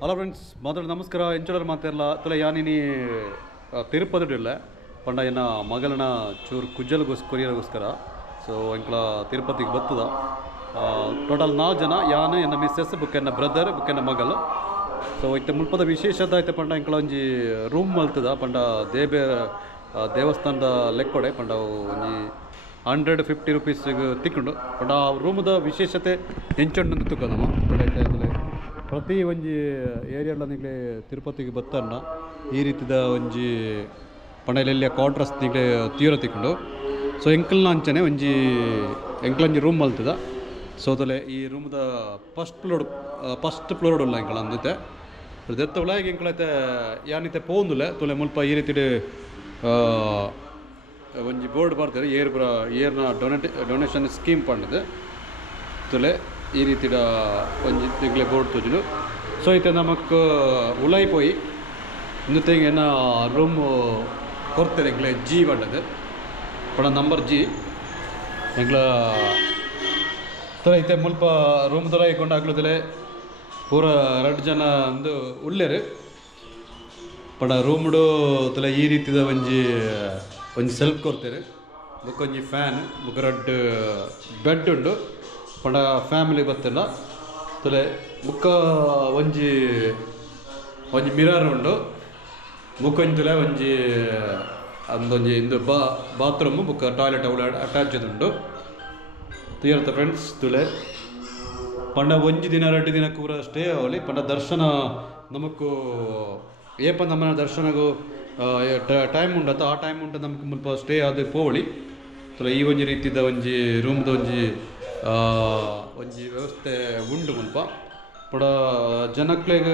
Hello friends, ಮಾತಾಡೋದು ನಮಸ್ಕಾರ. ಎಂಚೋಳರು ಮಾತಾಡಲ್ಲ ತುಲೆ ಯಾನಿನಿ ತಿರುಪತಿ ಇಲ್ಲ ಪಂಡ ಏನ ಮಗಳನ ಚೂರು ಕೊರಿಯರ್ಗೋಸ್ಕರ ಸೊ ಇಂಕ್ಲ ತಿರುಪತಿಗೆ ಬರ್ತದ. ಟೋಟಲ್ 4 ಜನ, ಯಾನು ಎನ್ನ ಮಿಸ್ಸಸ್ ಬುಕ್ ಎನ್ನ ಬ್ರದರ್ ಬುಕ್ ಎನ್ನ ಮಗಳು. ಸೊ ಇತ್ತೆ ಮುಲ್ಪದ ವಿಶೇಷತೆ ಆಯ್ತು ಪಂಡ ಇಂಕ್ಲ ಒಂಜಿ ರೂಮ್ ಮಲ್ತದ ಪಂಡ ದೇವಸ್ಥಾನದ ಲೆಕ್ಕೊಡೆ ಪಂಡ ಒಂಜಿ 150 ರೂಪೀಸ್ಗೆ ತಿಕ್ಕೊಂಡು ಪಂಡ ಆ ರೂಮದ ವಿಶೇಷತೆ ಹೆಂಚೊಂಡು ತುಕ್ಕದಮ್ಮ. ಪ್ರತಿ ಒಂಜಿ ಏರಿಯಾಲ ನಿಗಲೆ ತಿರುಪತಿಗೆ ಬತ್ತನ್ನ ಈ ರೀತಿದ ಒಂಜಿ ಪಂಡಲೆಲ್ಲ ಕ್ವಾರ್ಟರ್ಸ್ ನಿಗಲೆ ತೀರ ತಿಕ್ಕೊಂಡು ಸೊ ಎಂಕಲ್ನ ಅಂಚನೆ ಒಂಜಿ ರೂಮ್ ಮಲ್ತದ. ಸೊ ಅದಲೆ ಈ ರೂಮ್ದ ಫಸ್ಟ್ ಫ್ಲೋರ್ ಉಲ್ಲ ಎಂಕಲ ಅಂದಿತ್ತೆ ದೆತ್ತ ಉಲಾಗಿ ಎಂಕಲೈತೆ ಯಾನಿತ್ತೆ ಪೋಂದುಲೆ ತುಲೆ ಮುಲ್ಪ ಈ ರೀತಿ ಒಂಜಿ ಬೋರ್ಡ್ ಬರ್ತಾರೆ ಏರ್ನ ಡೊನೇಷನ್ ಸ್ಕೀಮ್ ಪಂಡದು ತುಲೆ ಈ ರೀತಿ ಒಂಜಿ ತಿಂಗ್ಳೆ ಬೋರ್ಡ್ ತೋಜಲು. ಸೊ ಇತ್ತೆ ನಮಕ್ ಉಲಾಯಿ ಪೋಯಿ ಇಂದು ತೆಂಗೇನ ರೂಮ್ ಕೊಡ್ತಾರೆ ಎಂಗ್ಲೆ ಜಿ ಪಂಡದು ಪಂಡ ನಂಬರ್ ಜಿ ಎಂಗ್ಲ ತರ ಇತ್ತೆ ಮುಲ್ಪ ರೂಮ್ ತರ ಇಕೊಂಡು ಆಗ್ಲದಲೆ ಪೂರ 2 ಜನ ಅಂದು ಉಳ್ಳೇರು ಪಂಡ ರೂಮ್ಡು ತಲೆ ಈ ರೀತಿದ ಒಂಜಿ ಸೆಲ್ಫ್ ಕೊಡ್ತಾರೆ. ಬುಕ್ಕೊಂಜಿ ಫ್ಯಾನ್ ಬುಕ್ 2 ಬೆಡ್ ಉಂಡು ಪಂಡ ಫ್ಯಾಮಿಲಿ ಬತ್ತಿಲ್ಲ ತುಲೆ ಬುಕ್ಕ ಒಂಜಿ ಮಿರರ್ ಉಂಡು ಬುಕ್ಕೊಂಜಿ ತುಲೆ ಒಂಜಿ ಅಂದೊಂಜಿ ಇಂದು ಬಾತ್ರೂಮ್ ಬುಕ್ಕ ಟಾಯ್ಲೆಟ್ ಅವಳ ಅಟ್ಯಾಚ್ಡ್ ಉಂಡು ತೀರ್ಥ ಫ್ರೆಂಡ್ಸ್. ತುಲೆ ಪಂಡ ಒಂಜಿ ದಿನ 2 ದಿನ ಕೂರ ಸ್ಟೇ ಅವಲಿ ಪಂಡ ದರ್ಶನ ನಮಕ್ ಏಪ ನಮ್ಮನ ದರ್ಶನಗೂ ಟೈಮ್ ಉಂಡತ್ತ ಆ ಟೈಮ್ ಉಂಟ ನಮ್ಗೆ ಮುಲ್ಪ ಸ್ಟೇ ಆದ ಪೋವಳಿ ತುಲೆ ಈ ಒಂಜಿ ರೀತಿದ ಒಂಜಿ ರೂಮ್ದ ಒಂಜಿ ವ್ಯವಸ್ಥೆ ಉಂಡು ಮುಲ್ಪ ಪಡ ಜನಕ್ಲೆಗ್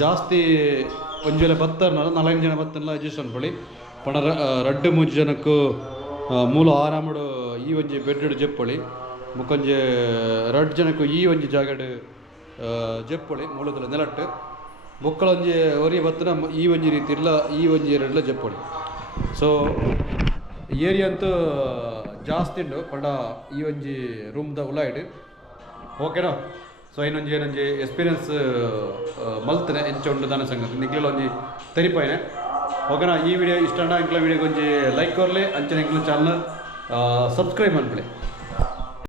ಜಾಸ್ತಿ ಒಂಜೆಲೆ ಬತ್ತರ್ನಲ್ಲ 4 ಜನ ಬತ್ತಲ್ಲ ಅಡ್ಜಸ್ಟ್ ಅನ್ಕೊಳ್ಳಿ ಪಡ 2-3 ಜನಕ್ಕೂ ಮೂಲ ಆರಾಮಡು ಈ ಒಂಜಿ ಬೆಡ್ ಜೆಪ್ಪೊಳಿ ಮುಕ್ಕೊಂಜಿ 2 ಜನಕ್ಕೂ ಈ ಒಂಜಿ ಜಾಗಡ್ ಜೆಪ್ಪೊಳಿ ಮೂಲದಲ್ಲ ನೆಲಟ್ಟು ಬೊಕ್ಕಳೊಂಜಿ ಒರಿ ಬತ್ತನ ಈ ಒಂಜಿ ರೀತಿ ಇಲ್ಲ ಈ ಒಂಜಿ ಎರಡ್ಲ ಜೆಪ್ಪೊಳಿ. ಸೊ ಏರಿಯಾ ಅಂತೂ ಜಾಸ್ತಿ ಉಂಡು ಪಂಡ ಈ ಒಂಜಿ ರೂಮ್ದ ಉಲಾಯ್ಡ್ ಓಕೆನಾ. ಸೊ ಏನೊಂಜಿ ಎಕ್ಸ್ಪೀರಿಯನ್ಸ್ ಮಲ್ತನೆ ಎಂಚ ಉಂಡು ದಾನ ಸಂಗತಿ ನಿಗ್ಲೆಲ್ಲ ಒಂಜಿ ತೆರಿಪಾಯಿನೆ ಓಕೆನಾ. ಈ ವಿಡಿಯೋ ಇಷ್ಟ ಇಂಕ್ಲ ವಿಡಿಯೋಗೆ ಒಂಜಿ ಲೈಕ್ ಕೊರ್ಲಿ ಅಂಚನೆ ಇಂಕ್ಲ ಚಾನಲ್ ಸಬ್ಸ್ಕ್ರೈಬ್ ಮಾಡ್ಕೊಳ್ಳಿ.